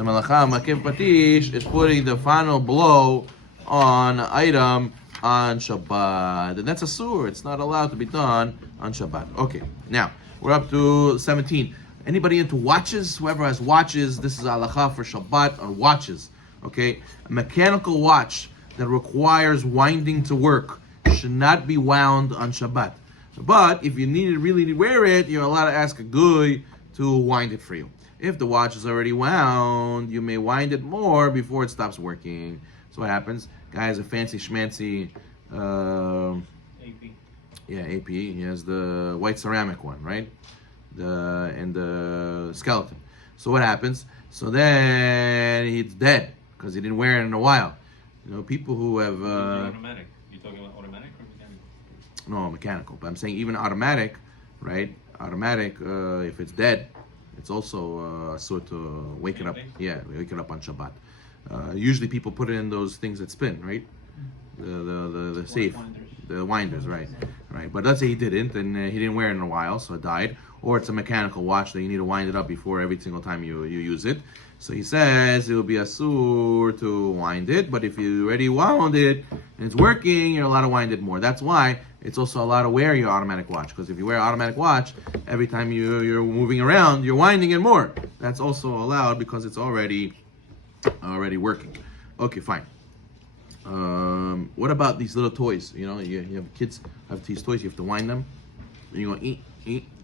The Melacha Makeh BePatish is putting the final blow on an item on Shabbat. And that's a sur. It's not allowed to be done on Shabbat. Okay, now we're up to 17. Anybody into watches? Whoever has watches, this is halacha for Shabbat on watches. Okay, a mechanical watch that requires winding to work should not be wound on Shabbat. But if you really need to wear it, you're allowed to ask a guy to wind it for you. If the watch is already wound, you may wind it more before it stops working. So what happens? Guy has a fancy schmancy AP. Yeah, AP. He has the white ceramic one, right? And the skeleton. So what happens? So then he's dead because he didn't wear it in a while. You know, people who have automatic. You talking about automatic or mechanical? No, mechanical. But I'm saying even automatic, right? Automatic, if it's dead, it's also sort of wake it up. Yeah, wake it up on Shabbat. Usually people put it in those things that spin, right? The safe, the winders, right? Right. But let's say he didn't, and he didn't wear it in a while, so it died. Or it's a mechanical watch that you need to wind it up before every single time you use it. So he says it will be asur to wind it, but if you already wound it and it's working, you're allowed to wind it more. That's why it's also allowed to wear your automatic watch, because if you wear an automatic watch, every time you're moving around, you're winding it more. That's also allowed because it's already working. Okay, fine. What about these little toys? You know, you have kids have these toys, you have to wind them. And you go eat,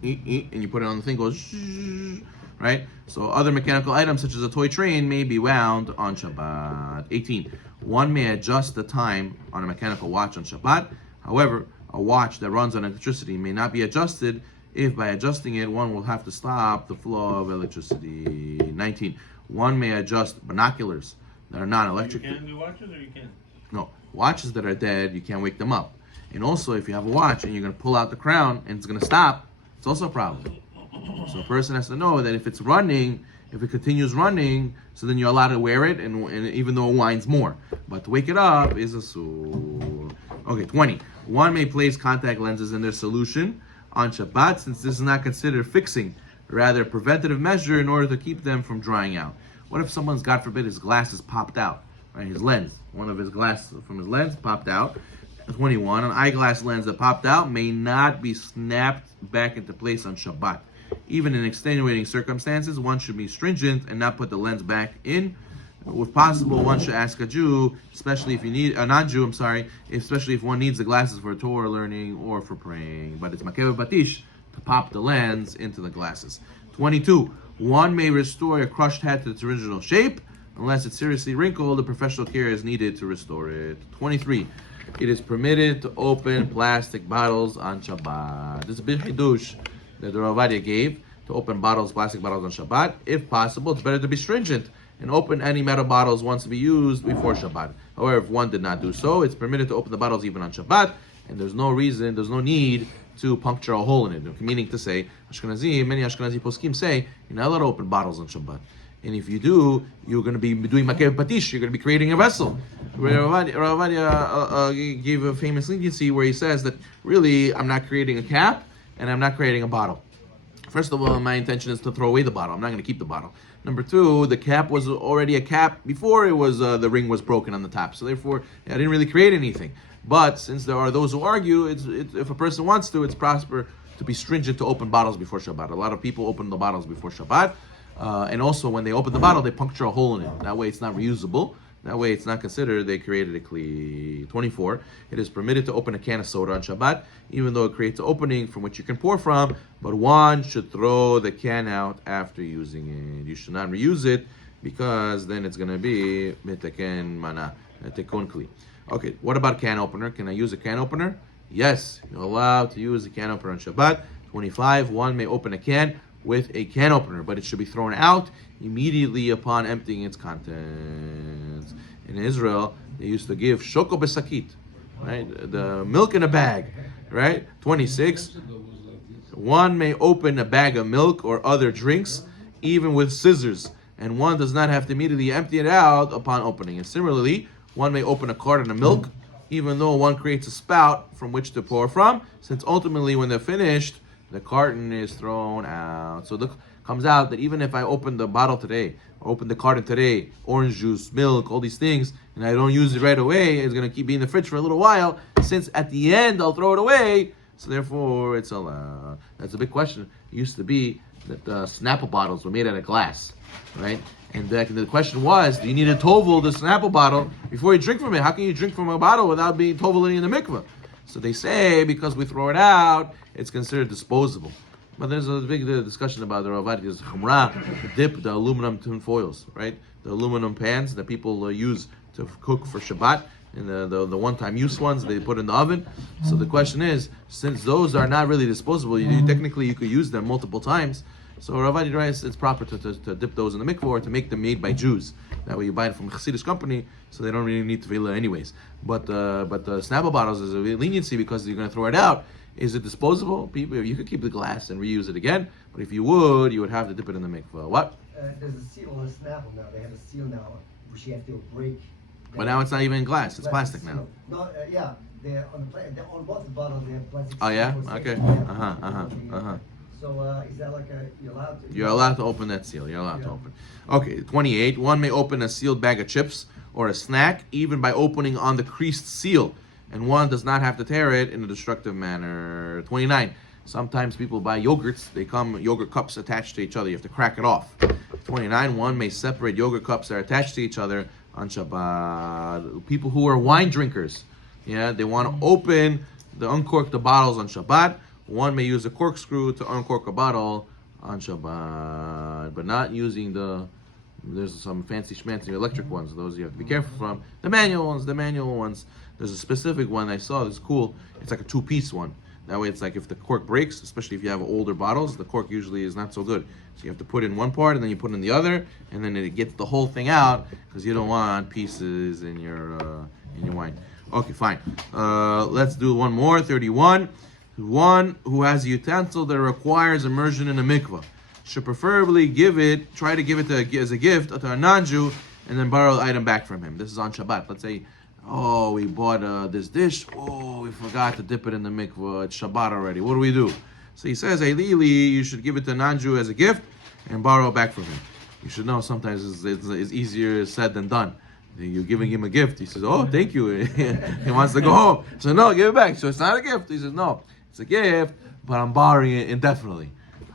and you put it on the thing, goes shh, right? So other mechanical items such as a toy train may be wound on Shabbat. 18. One may adjust the time on a mechanical watch on Shabbat. However, a watch that runs on electricity may not be adjusted if by adjusting it, one will have to stop the flow of electricity. 19. One may adjust binoculars that are non-electric. You can do watches or you can't? No, watches that are dead, you can't wake them up. And also, if you have a watch and you're going to pull out the crown and it's going to stop, it's also a problem. So a person has to know that if it's running, if it continues running, so then you're allowed to wear it, and even though it winds more. But to wake it up is a sur. Okay, 20. One may place contact lenses in their solution on Shabbat, since this is not considered fixing, rather a preventative measure in order to keep them from drying out. What if someone's, God forbid, his glasses popped out, right? His lens, one of his glasses from his lens popped out. 21. An eyeglass lens that popped out may not be snapped back into place on Shabbat. Even in extenuating circumstances, one should be stringent and not put the lens back in. If possible, one should ask a Jew, especially if you need a non-Jew. Especially if one needs the glasses for Torah learning or for praying. But it's Makeh BePatish to pop the lens into the glasses. 22. One may restore a crushed hat to its original shape unless it's seriously wrinkled. The professional care is needed to restore it. 23. It is permitted to open plastic bottles on Shabbat. This is a big hidush that the Rav Ovadia gave, to open plastic bottles on Shabbat. If possible, it's better to be stringent and open any metal bottles once to be used before Shabbat. However, if one did not do so, it's permitted to open the bottles even on Shabbat, and there's no need to puncture a hole in it. Meaning to say, many Ashkenazi poskim say, you're not allowed to open bottles on Shabbat. And if you do, you're going to be doing Makeh BePatish. You're going to be creating a vessel. Rav Ovadia gave a famous leniency where he says that really, I'm not creating a cap and I'm not creating a bottle. First of all, my intention is to throw away the bottle. I'm not going to keep the bottle. Number two, the cap was already a cap before it was the ring was broken on the top. So therefore, I didn't really create anything. But since there are those who argue, if a person wants to, it's prosper to be stringent to open bottles before Shabbat. A lot of people open the bottles before Shabbat. And also, when they open the bottle, they puncture a hole in it. That way, it's not reusable. That way, it's not considered they created a kli. 24. It is permitted to open a can of soda on Shabbat, even though it creates an opening from which you can pour from. But one should throw the can out after using it. You should not reuse it, because then it's going to be mitaken mana, tekon kli. Okay, what about a can opener? Can I use a can opener? Yes, you're allowed to use a can opener on Shabbat. 25. One may open a can with a can opener, but it should be thrown out immediately upon emptying its contents. In Israel, they used to give shoko besakit, right? The milk in a bag, right? 26. One may open a bag of milk or other drinks, even with scissors, and one does not have to immediately empty it out upon opening. And similarly, one may open a carton of milk, even though one creates a spout from which to pour from, since ultimately when they're finished, the carton is thrown out. So the comes out that even if I open the bottle today, open the carton today, orange juice, milk, all these things, and I don't use it right away, it's going to keep being in the fridge for a little while. Since at the end I'll throw it away, so therefore it's allowed. That's a big question. It used to be that Snapple bottles were made out of glass, right? And the question was, do you need to tovel the Snapple bottle before you drink from it? How can you drink from a bottle without being toveling in the mikveh? So they say because we throw it out, it's considered disposable. But there's a big discussion about the Ravadi's Chumrah to dip the aluminum tin foils, right? The aluminum pans that people use to cook for Shabbat, and the one-time use ones they put in the oven. So the question is, since those are not really disposable, technically you could use them multiple times. So Ravadi writes it's proper to dip those in the mikveh or to make them made by Jews. That way you buy it from a Chassidish company, so they don't really need tefillah anyways. But the Snapple bottles is a leniency because you're going to throw it out. Is it disposable? People, you could keep the glass and reuse it again, but if you would have to dip it in the mikveh. What? There's a seal on a Snapple now. They have a seal now, which you have to break. But now it's not even glass; it's plastic now. Seal. No, yeah, they're on both the bottles. They have plastic. Oh yeah? seal. Okay. Yeah. So is that like you're allowed to? You're allowed to open that seal. You're allowed to open. Okay, 28. One may open a sealed bag of chips or a snack even by opening on the creased seal, and one does not have to tear it in a destructive manner. 29. Sometimes people buy yogurts. They come yogurt cups attached to each other. You have to crack it off. 29. One may separate yogurt cups that are attached to each other on Shabbat. People who are wine drinkers, they want to uncork the bottles on Shabbat. One may use a corkscrew to uncork a bottle on Shabbat, but not using there's some fancy schmancy electric ones. Those you have to be careful from. The manual ones. There's a specific one I saw that's cool. It's like a 2-piece one. That way it's like if the cork breaks, especially if you have older bottles, the cork usually is not so good. So you have to put in one part and then you put in the other, and then it gets the whole thing out because you don't want pieces in your wine. Okay, fine. Let's do one more. 31. One who has a utensil that requires immersion in a mikvah should preferably try to give it as a gift to a non-Jew, and then borrow the item back from him. This is on Shabbat. Let's say, we bought this dish. We forgot to dip it in the mikvah. It's Shabbat already. What do we do? So he says, hey, Lili, you should give it to a non-Jew as a gift and borrow it back from him. You should know sometimes it's easier said than done. You're giving him a gift. He says, oh, thank you. He wants to go home. So no, give it back. So it's not a gift. He says, no, it's a gift, but I'm borrowing it indefinitely.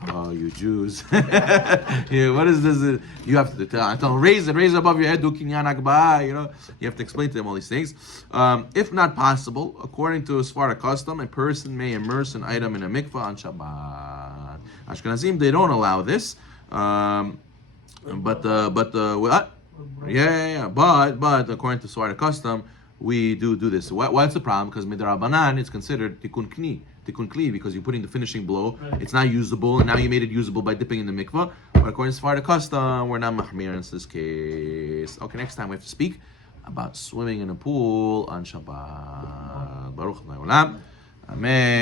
Oh, you Jews. What is this? You have to tell him, raise it above your head, do kinyan akba, You have to explain to them all these things. If not possible, according to Sfarad custom, a person may immerse an item in a mikvah on Shabbat. Ashkenazim, they don't allow this. But what? Yeah. But according to Sfarad custom, we do this. What's the problem? Because midrabanan it's considered tikkun kli, because you're putting the finishing blow. Right. It's not usable, and now you made it usable by dipping in the mikvah. But according to Sfarad custom, we're not mahmir in this case. Okay, next time we have to speak about swimming in a pool on Shabbat. Baruch Adonai Olam. Amen.